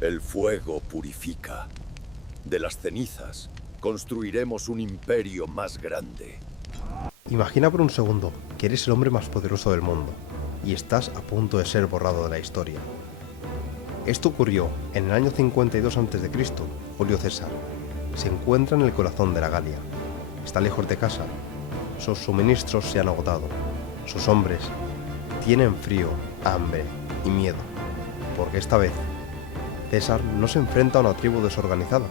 El fuego purifica. De las cenizas construiremos un imperio más grande. Imagina por un segundo que eres el hombre más poderoso del mundo y estás a punto de ser borrado de la historia. Esto ocurrió en el año 52 a.C. Julio César se encuentra en el corazón de la Galia. Está lejos de casa. Sus suministros se han agotado. Sus hombres tienen frío, hambre y miedo. Porque esta vez César no se enfrenta a una tribu desorganizada.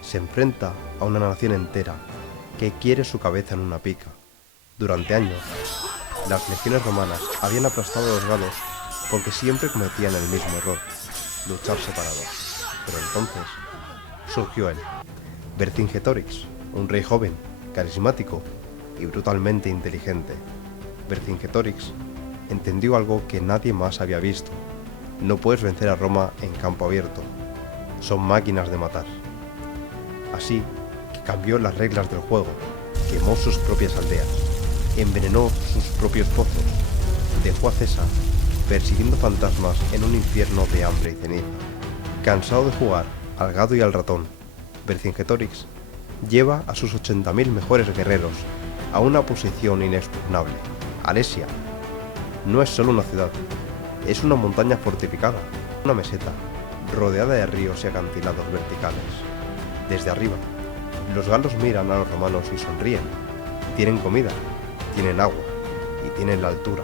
Se enfrenta a una nación entera que quiere su cabeza en una pica. Durante años, las legiones romanas habían aplastado a los galos porque siempre cometían el mismo error, luchar separados. Pero entonces surgió él, Vercingetorix, un rey joven, carismático y brutalmente inteligente. Vercingetorix entendió algo que nadie más había visto. No puedes vencer a Roma en campo abierto. Son máquinas de matar. Así que cambió las reglas del juego, quemó sus propias aldeas, envenenó sus propios pozos, dejó a César persiguiendo fantasmas en un infierno de hambre y ceniza. Cansado de jugar al gado y al ratón, Vercingetorix lleva a sus 80.000 mejores guerreros a una posición inexpugnable. Alesia no es solo una ciudad, es una montaña fortificada, una meseta rodeada de ríos y acantilados verticales. Desde arriba, los galos miran a los romanos y sonríen. Tienen comida, tienen agua y tienen la altura.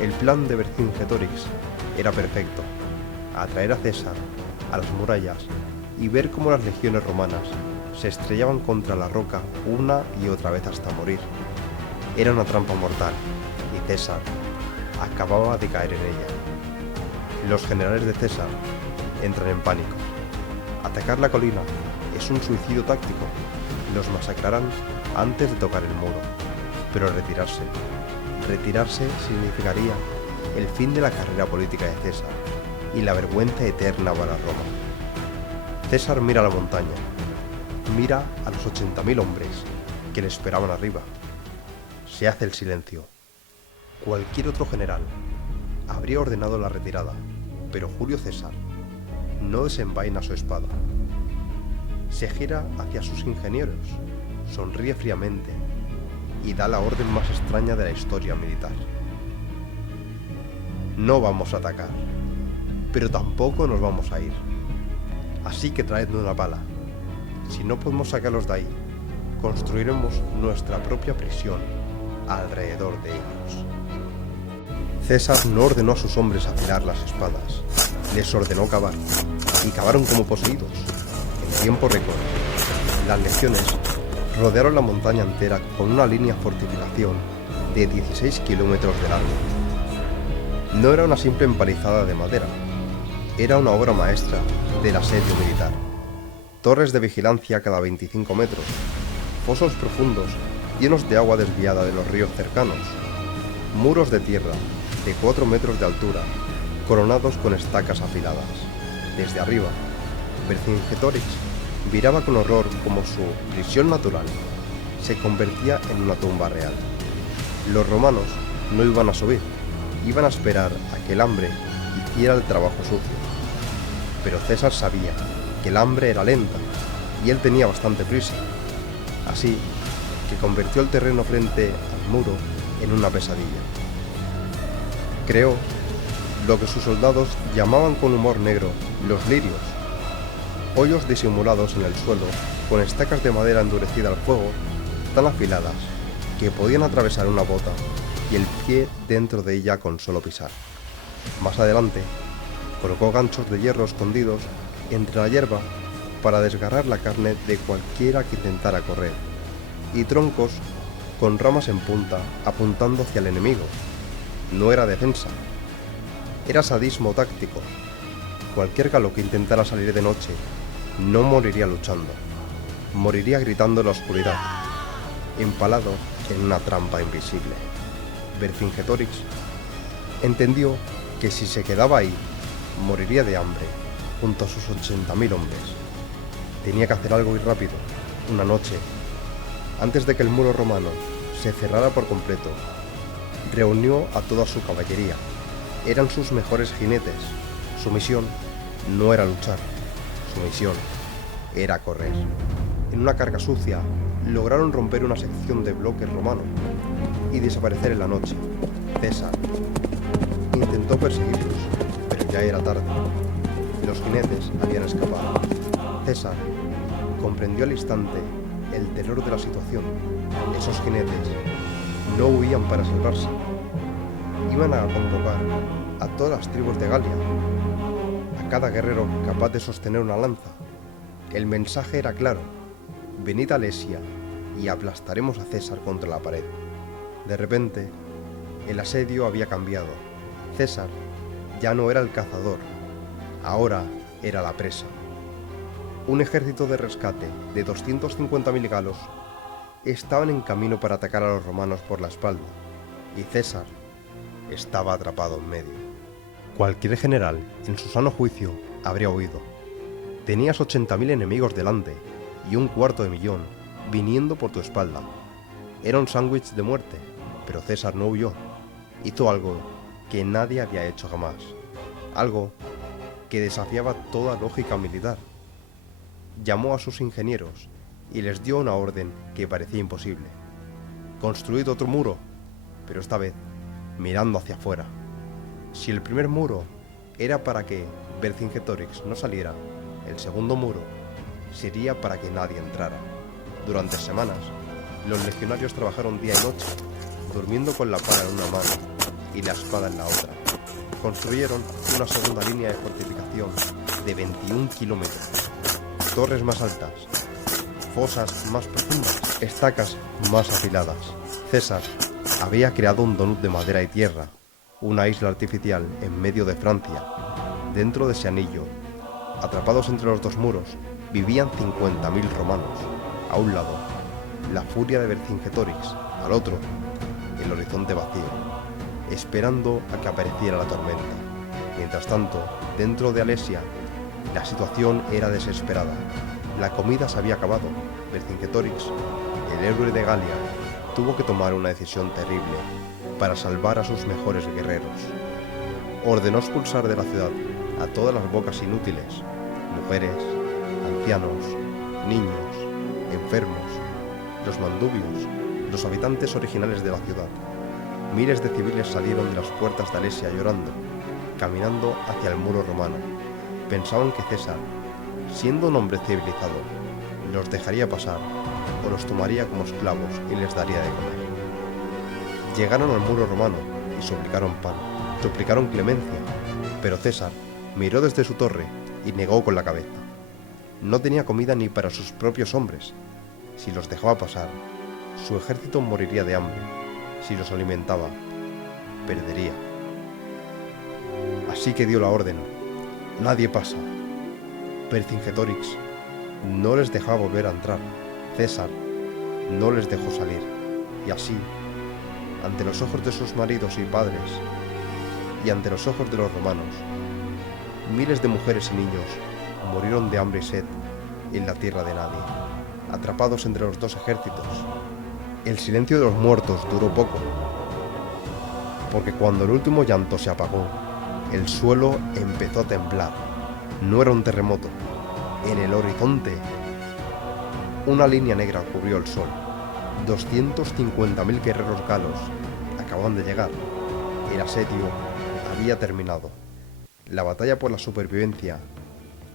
El plan de Vercingetorix era perfecto: atraer a César a las murallas y ver cómo las legiones romanas se estrellaban contra la roca una y otra vez hasta morir. Era una trampa mortal y César acababa de caer en ella. Los generales de César entran en pánico. Atacar la colina es un suicidio táctico. Los masacrarán antes de tocar el muro. Pero retirarse significaría el fin de la carrera política de César y la vergüenza eterna para Roma. César mira a la montaña, mira a los 80.000 hombres que le esperaban arriba. Se hace el silencio. Cualquier otro general habría ordenado la retirada, pero Julio César no desenvaina su espada. Se gira hacia sus ingenieros, sonríe fríamente y da la orden más extraña de la historia militar. No vamos a atacar, pero tampoco nos vamos a ir. Así que traedme una pala. Si no podemos sacarlos de ahí, construiremos nuestra propia prisión alrededor de ellos. César no ordenó a sus hombres afilar las espadas, les ordenó cavar, y cavaron como poseídos. En tiempo récord, las legiones rodearon la montaña entera con una línea de fortificación de 16 kilómetros de largo. No era una simple empalizada de madera, era una obra maestra del asedio militar. Torres de vigilancia cada 25 metros, fosos profundos llenos de agua desviada de los ríos cercanos, muros de tierra de 4 metros de altura, coronados con estacas afiladas. Desde arriba, Vercingetorix miraba con horror como su prisión natural se convertía en una tumba real. Los romanos no iban a subir, iban a esperar a que el hambre hiciera el trabajo sucio. Pero César sabía que el hambre era lenta y él tenía bastante prisa. Así que convirtió el terreno frente al muro en una pesadilla. Creó lo que sus soldados llamaban con humor negro los lirios, hoyos disimulados en el suelo con estacas de madera endurecida al fuego tan afiladas que podían atravesar una bota y el pie dentro de ella con solo pisar. Más adelante, colocó ganchos de hierro escondidos entre la hierba para desgarrar la carne de cualquiera que intentara correr, y troncos con ramas en punta apuntando hacia el enemigo. No era defensa, era sadismo táctico. Cualquier galo que intentara salir de noche no moriría luchando, moriría gritando en la oscuridad, empalado en una trampa invisible. Vercingetorix entendió que si se quedaba ahí, moriría de hambre junto a sus 80.000 hombres. Tenía que hacer algo y rápido. Una noche, antes de que el muro romano se cerrara por completo, reunió a toda su caballería. Eran sus mejores jinetes. Su misión, no era luchar, su misión era correr. En una carga sucia, lograron romper una sección de bloques romano y desaparecer en la noche. César intentó perseguirlos, pero ya era tarde. Los jinetes habían escapado. César comprendió al instante el terror de la situación. Esos jinetes no huían para salvarse. Iban a convocar a todas las tribus de Galia, a cada guerrero capaz de sostener una lanza. El mensaje era claro: venid a Alesia y aplastaremos a César contra la pared. De repente, el asedio había cambiado. César ya no era el cazador, ahora era la presa. Un ejército de rescate de 250.000 galos estaban en camino para atacar a los romanos por la espalda, y César estaba atrapado en medio. Cualquier general, en su sano juicio, habría huido. Tenías 80.000 enemigos delante y 250.000 viniendo por tu espalda. Era un sándwich de muerte, pero César no huyó. Hizo algo que nadie había hecho jamás, algo que desafiaba toda lógica militar. Llamó a sus ingenieros y les dio una orden que parecía imposible: construid otro muro, pero esta vez mirando hacia afuera. Si el primer muro era para que Vercingetorix no saliera, el segundo muro sería para que nadie entrara. Durante semanas, los legionarios trabajaron día y noche, durmiendo con la pala en una mano y la espada en la otra. Construyeron una segunda línea de fortificación de 21 kilómetros, torres más altas, fosas más profundas, estacas más afiladas. César había creado un donut de madera y tierra, una isla artificial en medio de Francia. Dentro de ese anillo, atrapados entre los dos muros, vivían 50.000 romanos. A un lado, la furia de Vercingetorix; al otro, el horizonte vacío, esperando a que apareciera la tormenta. Mientras tanto, dentro de Alesia, la situación era desesperada. La comida se había acabado. Vercingetorix, el héroe de Galia, tuvo que tomar una decisión terrible para salvar a sus mejores guerreros. Ordenó expulsar de la ciudad a todas las bocas inútiles: mujeres, ancianos, niños, enfermos, los mandubios, los habitantes originales de la ciudad. Miles de civiles salieron de las puertas de Alesia llorando, caminando hacia el muro romano. Pensaban que César, siendo un hombre civilizado, los dejaría pasar o los tomaría como esclavos y les daría de comer. Llegaron al muro romano y suplicaron pan, suplicaron clemencia, pero César miró desde su torre y negó con la cabeza. No tenía comida ni para sus propios hombres. Si los dejaba pasar, su ejército moriría de hambre. Si los alimentaba, perdería. Así que dio la orden: nadie pasa. Vercingetorix no les dejaba volver a entrar. César no les dejó salir. Y así, ante los ojos de sus maridos y padres, y ante los ojos de los romanos, miles de mujeres y niños murieron de hambre y sed en la tierra de nadie, atrapados entre los dos ejércitos. El silencio de los muertos duró poco, porque cuando el último llanto se apagó, el suelo empezó a temblar. No era un terremoto. En el horizonte, una línea negra cubrió el sol. 250.000 guerreros galos acababan de llegar. El asedio había terminado. La batalla por la supervivencia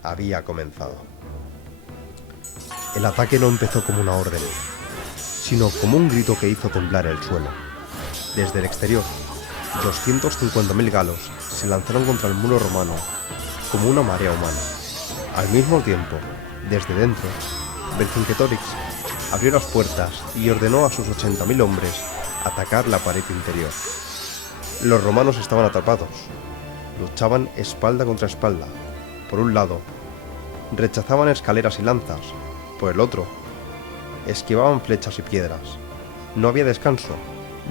había comenzado. El ataque no empezó como una orden, sino como un grito que hizo temblar el suelo. Desde el exterior, 250.000 galos se lanzaron contra el muro romano como una marea humana. Al mismo tiempo, desde dentro, Vercingetorix abrió las puertas y ordenó a sus 80.000 hombres atacar la pared interior. Los romanos estaban atrapados. Luchaban espalda contra espalda. Por un lado, rechazaban escaleras y lanzas. Por el otro, esquivaban flechas y piedras. No había descanso,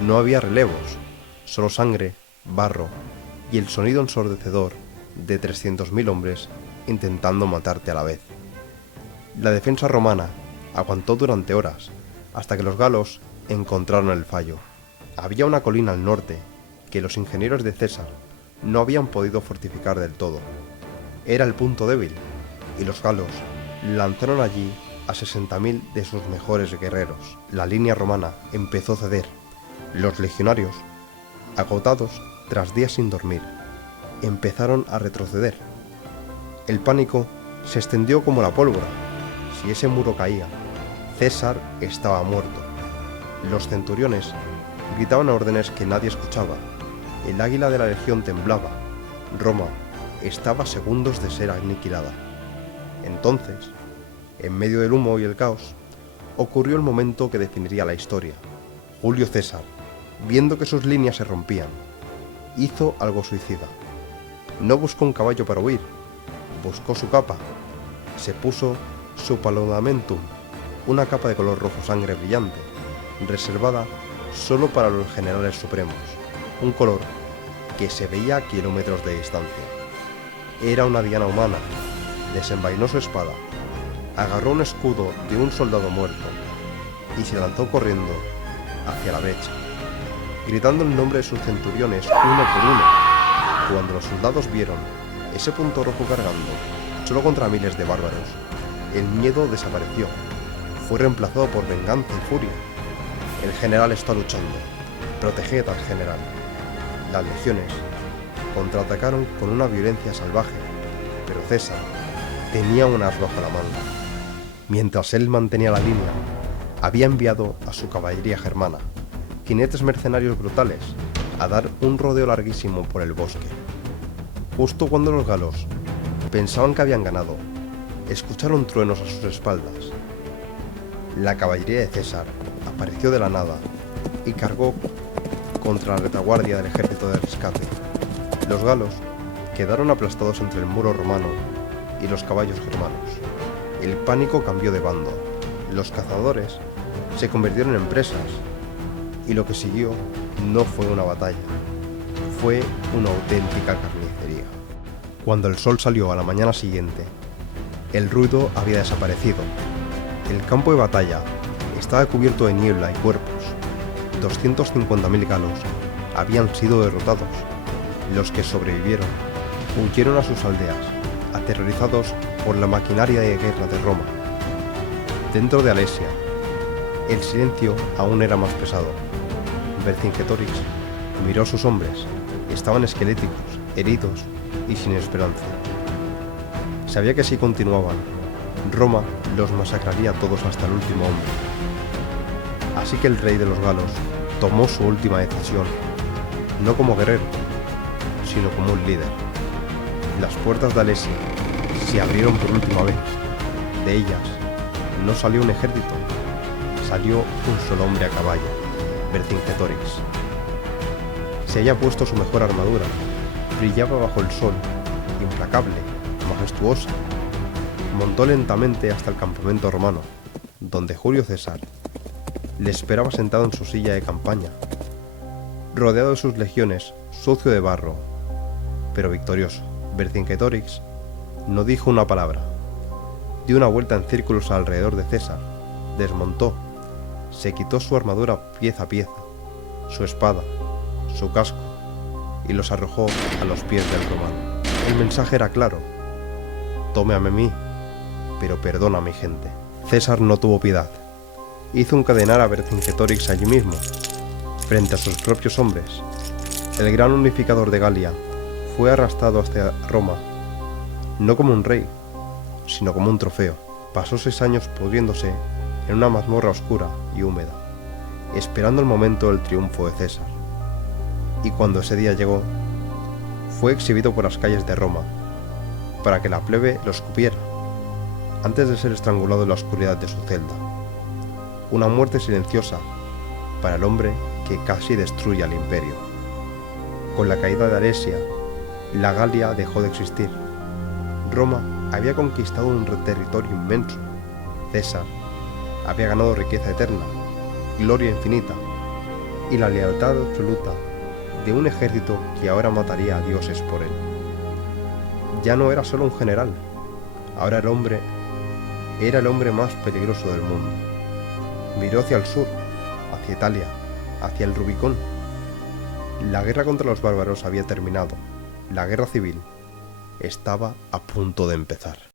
no había relevos, solo sangre, barro y el sonido ensordecedor de 300.000 hombres intentando matarte a la vez. La defensa romana aguantó durante horas, hasta que los galos encontraron el fallo. Había una colina al norte que los ingenieros de César no habían podido fortificar del todo. era el punto débil, y los galos lanzaron allí a 60.000 de sus mejores guerreros. La línea romana empezó a ceder. Los legionarios, agotados tras días sin dormir, empezaron a retroceder. El pánico se extendió como la pólvora. Si ese muro caía, César estaba muerto. Los centuriones gritaban órdenes que nadie escuchaba. El águila de la legión temblaba. Roma estaba a segundos de ser aniquilada. Entonces, en medio del humo y el caos, ocurrió el momento que definiría la historia. Julio César, viendo que sus líneas se rompían, hizo algo suicida. No buscó un caballo para huir, buscó su capa. Se puso su paludamentum, una capa de color rojo sangre brillante, reservada solo para los generales supremos, un color que se veía a kilómetros de distancia. Era una diana humana. Desenvainó su espada, agarró un escudo de un soldado muerto y se lanzó corriendo hacia la brecha, gritando el nombre de sus centuriones uno por uno. Cuando los soldados vieron ese punto rojo cargando solo contra miles de bárbaros, el miedo desapareció, fue reemplazado por venganza y furia. El general está luchando, proteged al general. Las legiones contraatacaron con una violencia salvaje, pero César tenía un as bajo la manga. Mientras él mantenía la línea, había enviado a su caballería germana, jinetes mercenarios brutales, a dar un rodeo larguísimo por el bosque. Justo cuando los galos pensaban que habían ganado, escucharon truenos a sus espaldas. La caballería de César apareció de la nada y cargó contra la retaguardia del ejército de rescate. Los galos quedaron aplastados entre el muro romano y los caballos germanos. El pánico cambió de bando. Los cazadores se convirtieron en presas, y lo que siguió no fue una batalla, fue una auténtica carnicería. Cuando el sol salió a la mañana siguiente, el ruido había desaparecido. El campo de batalla estaba cubierto de niebla y cuerpos. 250.000 galos habían sido derrotados. Los que sobrevivieron huyeron a sus aldeas, aterrorizados por la maquinaria de guerra de Roma. Dentro de Alesia, el silencio aún era más pesado. Vercingetorix miró a sus hombres. Estaban esqueléticos, heridos y sin esperanza. Sabía que si continuaban, Roma los masacraría a todos hasta el último hombre. Así que el rey de los galos tomó su última decisión, no como guerrero, sino como un líder. Las puertas de Alesia se abrieron por última vez. De ellas no salió un ejército, salió un solo hombre a caballo, Vercingetorix. Se había puesto su mejor armadura, brillaba bajo el sol, implacable, majestuosa. Montó lentamente hasta el campamento romano, donde Julio César le esperaba sentado en su silla de campaña, rodeado de sus legiones, sucio de barro, pero victorioso. Vercingetorix no dijo una palabra. Dio una vuelta en círculos alrededor de César, desmontó, se quitó su armadura pieza a pieza, su espada, su casco, y los arrojó a los pies del romano. El mensaje era claro: tómame a mí, pero perdona a mi gente. César no tuvo piedad. Hizo encadenar a Vercingetorix allí mismo, frente a sus propios hombres. El gran unificador de Galia fue arrastrado hacia Roma, no como un rey, sino como un trofeo. Pasó 6 años pudriéndose en una mazmorra oscura y húmeda, esperando el momento del triunfo de César. Y cuando ese día llegó, fue exhibido por las calles de Roma, para que la plebe lo escupiera, antes de ser estrangulado en la oscuridad de su celda. Una muerte silenciosa para el hombre que casi destruye al imperio. Con la caída de Alesia, la Galia dejó de existir. Roma había conquistado un territorio inmenso. César había ganado riqueza eterna, gloria infinita y la lealtad absoluta de un ejército que ahora mataría a dioses por él. Ya no era solo un general, ahora el hombre era el hombre más peligroso del mundo. Miró hacia el sur, hacia Italia, hacia el Rubicón. La guerra contra los bárbaros había terminado. La guerra civil estaba a punto de empezar.